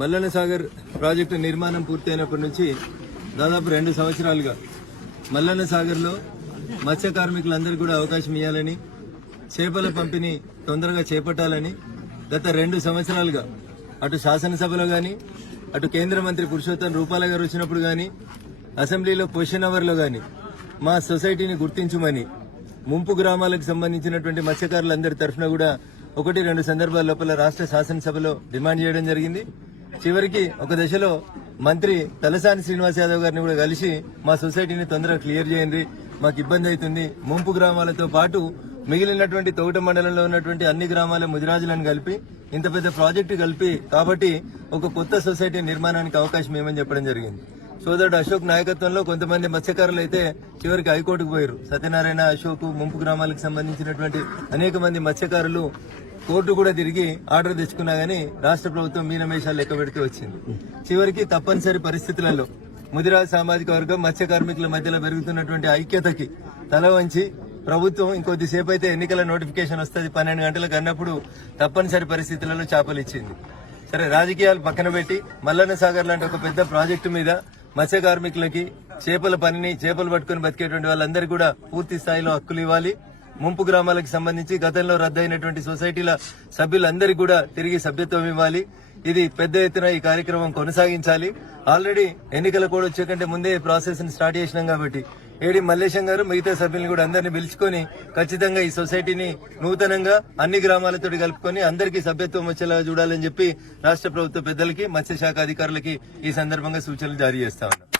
Mallanna Sagar project నిర్మాణం పూర్తయినప్పటి నుంచి దాదాపు రెండు సంవత్సరాలుగా మల్లన్న సాగర్లో మత్స్య కార్మికులందరికీ కూడా అవకాశం ఇవ్వాలని చేపల పంపిణీ తొందరగా చేపట్టాలని గత రెండు సంవత్సరాలుగా అటు శాసనసభలో కానీ అటు కేంద్ర మంత్రి పురుషోత్తం రూపాల గారు వచ్చినప్పుడు కానీ అసెంబ్లీలో పొషన్ అవర్లో కానీ మా సొసైటీని గుర్తించమని ముంపు గ్రామాలకు సంబంధించినటువంటి మత్స్యకారులందరి తరఫున కూడా ఒకటి రెండు సందర్భాల లోపల రాష్ట్ర శాసనసభలో డిమాండ్ చేయడం జరిగింది. చివరికి ఒక దశలో మంత్రి తలసాని శ్రీనివాస్ యాదవ్ గారిని కూడా కలిసి మా సొసైటీని తొందరగా క్లియర్ చేయండి. మాకు ఇబ్బంది అవుతుంది. ముంపు గ్రామాలతో పాటు మిగిలినటువంటి తోట మండలంలో ఉన్నటువంటి అన్ని గ్రామాల ముదిరాజులను కలిపి ఇంత పెద్ద ప్రాజెక్టు కలిపి కాబట్టి ఒక కొత్త సొసైటీ నిర్మాణానికి అవకాశం ఏమని చెప్పడం జరిగింది. సోదరుడు అశోక్ నాయకత్వంలో కొంతమంది మత్స్యకారులు అయితే చివరికి హైకోర్టుకు పోయారు. సత్యనారాయణ అశోక్ ముంపు గ్రామాలకు సంబంధించినటువంటి అనేక మంది మత్స్యకారులు కోర్టు కూడా తిరిగి ఆర్డర్ తెచ్చుకున్నా గానీ రాష్ట్ర ప్రభుత్వం మీనమేషాలు లెక్క పెడుతూ వచ్చింది. చివరికి తప్పనిసరి పరిస్థితులలో ముదిరాజ్ సామాజిక వర్గం మత్స్య కార్మికుల మధ్యలో పెరుగుతున్నటువంటి ఐక్యతకి తల వంచి ప్రభుత్వం ఇంకొద్దిసేపు అయితే ఎన్నికల నోటిఫికేషన్ వస్తుంది. పన్నెండు గంటలకు అన్నప్పుడు తప్పనిసరి పరిస్థితులలో చేపలు ఇచ్చింది. సరే రాజకీయాలు పక్కన పెట్టి మల్లన్న సాగర్ లాంటి ఒక పెద్ద ప్రాజెక్టు మీద మత్స్య కార్మికులకి చేపల పనిని చేపలు పట్టుకుని బతికేటువంటి వాళ్ళందరికీ కూడా పూర్తి స్థాయిలో హక్కులు ఇవ్వాలి. ముంపు గ్రామాలకు సంబంధించి గతంలో రద్దయినటువంటి సొసైటీల సభ్యులందరికీ కూడా తిరిగి సభ్యత్వం ఇవ్వాలి. ఇది పెద్ద ఎత్తున ఈ కార్యక్రమం కొనసాగించాలి. ఆల్రెడీ ఎన్నికల కూడా వచ్చే కంటే ముందే ప్రాసెస్ని స్టార్ట్ చేసినాం కాబట్టి ఏడి మల్లేశం గారు మిగతా సభ్యులను కూడా అందరినీ పిలుచుకొని ఖచ్చితంగా ఈ సొసైటీని నూతనంగా అన్ని గ్రామాలతో కలుపుకొని అందరికీ సభ్యత్వం వచ్చేలాగా చూడాలని చెప్పి రాష్ట్ర ప్రభుత్వ పెద్దలకి మత్స్యశాఖ అధికారులకి ఈ సందర్భంగా సూచనలు జారీ చేస్తా ఉన్నాం.